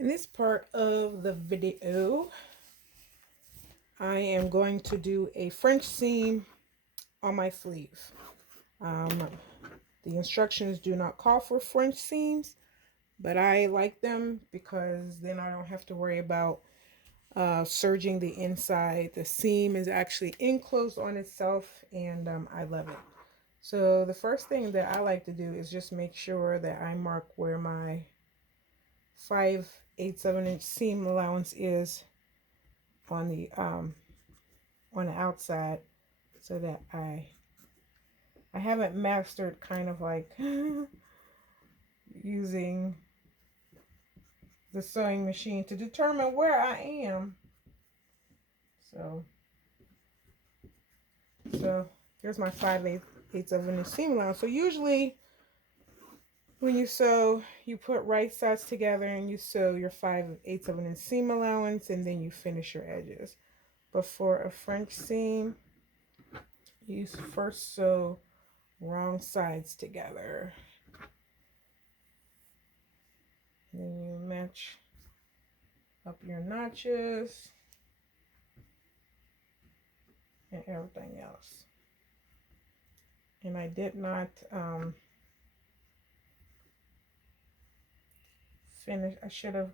In this part of the video, I am going to do a French seam on my sleeve. The instructions do not call for French seams, but I like them because then I don't have to worry about serging the inside. The seam is actually enclosed on itself, and I love it. So the first thing that I like to do is just make sure that I mark where my 5/8 seam allowance is on the outside, so that I haven't mastered kind of like using the sewing machine to determine where I am. So here's my 5/8 of an seam allowance. So usually when you sew, you put right sides together and you sew your 5/8 of an seam allowance, and then you finish your edges. But for a French seam, you first sew wrong sides together. And then you match up your notches and everything else. And I did not finish. I should have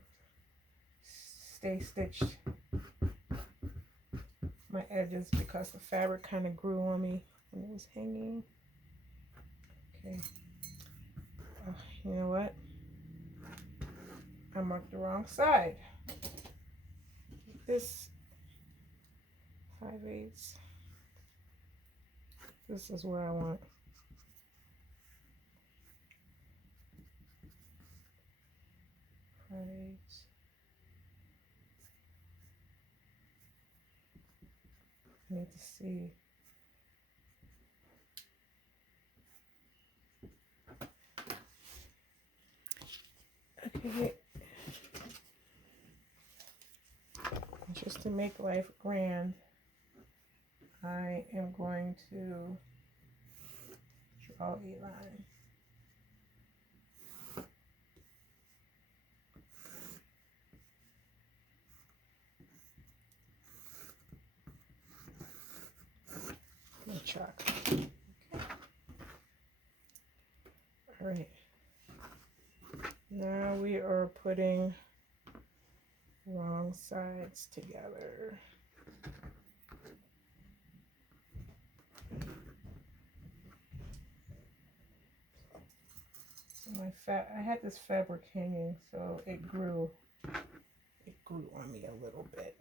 stay stitched my edges because the fabric kind of grew on me when it was hanging. Okay. You know what? I marked the wrong side. This 5/8. This is where I want. Right. I need to see. Okay. Just to make life grand, I am going to draw a line. Chalk. Okay. All right. Now we are putting wrong sides together. So I had this fabric hanging, so it grew on me a little bit.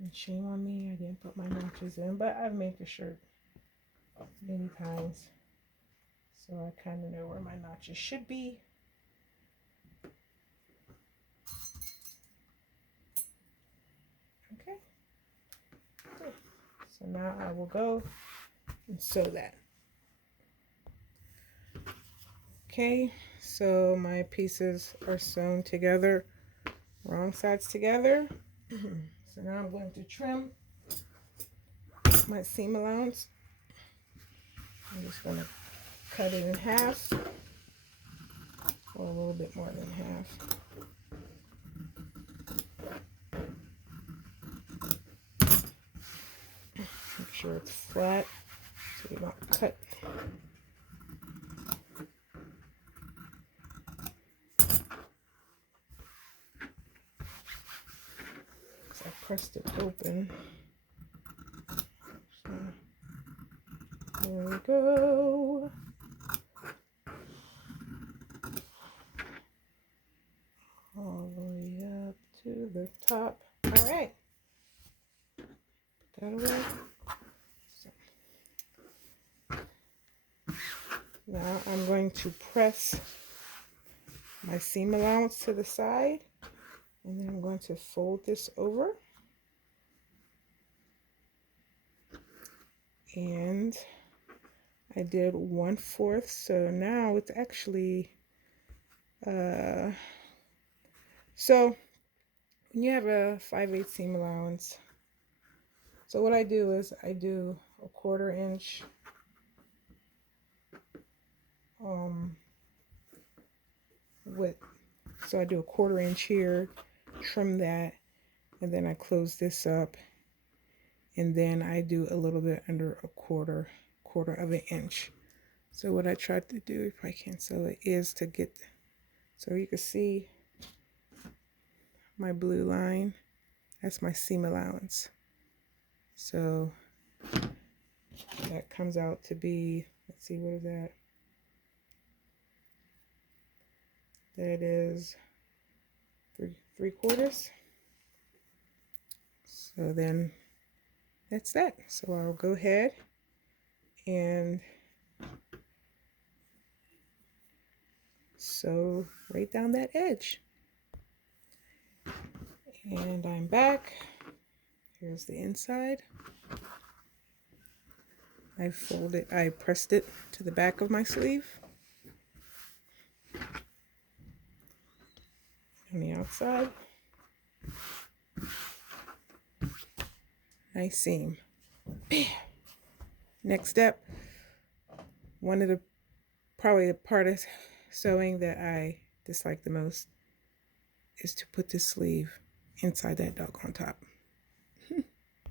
And shame on me, I didn't put my notches in, but I've made the shirt many times, so I kind of know where my notches should be. Okay. Good. So now I will go and sew that. Okay, so my pieces are sewn together, wrong sides together. So now I'm going to trim my seam allowance. I'm just going to cut it in half, or a little bit more than half. Make sure it's flat so you don't cut. So I pressed it open. So there we go. All the way up to the top. All right. Put that away. So now I'm going to press my seam allowance to the side, and then I'm going to fold this over. And I did 1/4, so now it's actually so when you have a 5/8 seam allowance, so what I do is I do a 1/4 inch with, so I do a 1/4 inch here, trim that, and then I close this up, and then I do a little bit under a quarter of an inch. So what I tried to do, if I can sew it, is to get, so you can see my blue line, that's my seam allowance. So that comes out to be, let's see, what is that? That is 3/4. So then that's that. So I'll go ahead and sew right down that edge. And I'm back. Here's the inside. I pressed it to the back of my sleeve. On the outside. Nice seam. Bam. Next step, probably the part of sewing that I dislike the most is to put the sleeve inside that doggone top.